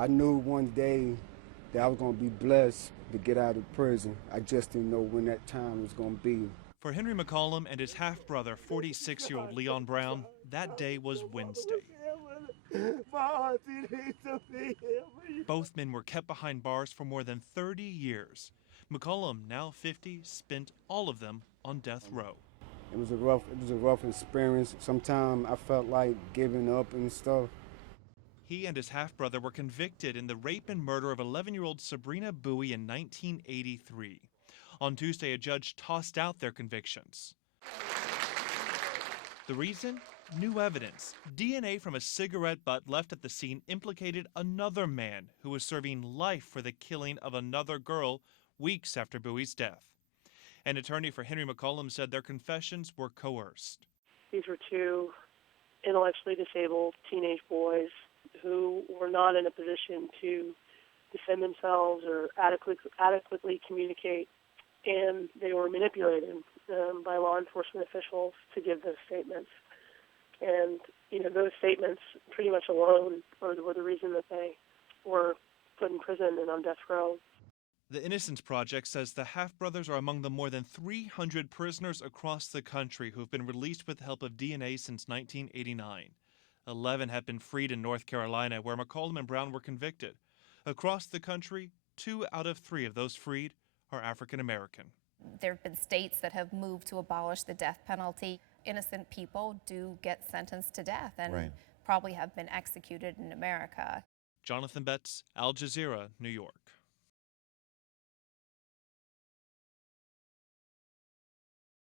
I knew one day that I was going to be blessed to get out of prison. I just didn't know when that time was going to be. For Henry McCollum and his half-brother, 46-year-old Leon Brown, that day was Wednesday. Both men were kept behind bars for more than 30 years. McCollum, now 50, spent all of them on death row. It was a rough experience. Sometimes I felt like giving up and stuff. He and his half-brother were convicted in the rape and murder of 11-year-old Sabrina Bowie in 1983. On Tuesday, a judge tossed out their convictions. The reason? New evidence. DNA from a cigarette butt left at the scene implicated another man who was serving life for the killing of another girl weeks after Bowie's death. An attorney for Henry McCollum said their confessions were coerced. These were two intellectually disabled teenage boys who were not in a position to defend themselves or adequately communicate, and they were manipulated by law enforcement officials to give those statements. And, those statements pretty much alone were the reason that they were put in prison and on death row. The Innocence Project says the half-brothers are among the more than 300 prisoners across the country who have been released with the help of DNA since 1989. 11 have been freed in North Carolina, where McCollum and Brown were convicted. Across the country, 2 out of 3 of those freed are African American. There have been states that have moved to abolish the death penalty. Innocent people do get sentenced to death and probably have been executed in America. Jonathan Betts, Al Jazeera, New York.